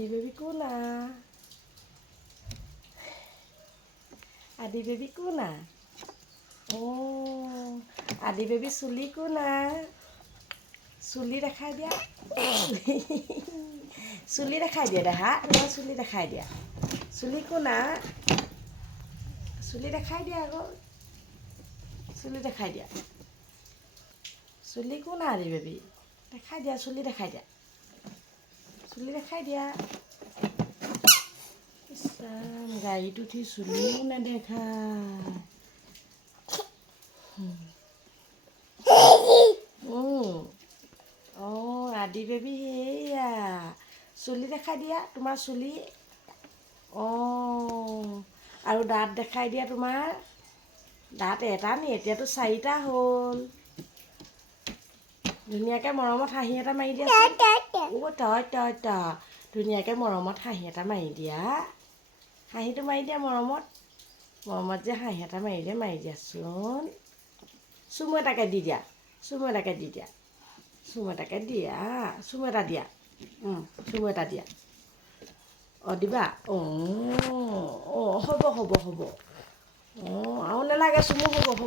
Adi baby kuna. Adi baby kuna. Oh, Adi baby Suli kuna. Suli দেখাই দিয়া। Suli দেখাই দিয়া দেখা। তোমাৰ Suli দেখাই দিয়া। Suli kuna. Suli দেখাই দিয়া আকৌ। Suli দেখাই দিয়া। Suli kuna Adi baby? দেখাই দিয়া Suli দেখাই দিয়া। Suli দেখাই দিয়া। ইছৰাম গাড়ীত উঠি চুলিও নেদেখায়। অঁ আদি বেবী সেয়া চুলি দেখাই দিয়া তোমাৰ চুলি। অঁ আৰু দাঁত দেখাই দিয়া তোমাৰ। দাঁত এটা নি এতিয়াতো 4টা হ'ল। ধুনীয়াকৈ মৰমত হাঁহি এটা মাৰি দিয়া। অ' তই ধুনীয়াকৈ মৰমত হাঁহি এটা মাৰি দিয়া। হাঁহিটো মাৰি দিয়া মৰমত। মৰমত যে হাঁহি এটা মাৰি দিয়াচোন। চুমু এটাকে দি দিয়া। চুমু এটাকে দি দিয়া। চুমু এটাকে দিয়া। চুমু এটা দিয়া। চুমু এটা দিয়া। অঁ দিবা। অঁ হ'ব। অঁ আৰু নালাগে চুমু হ'ব।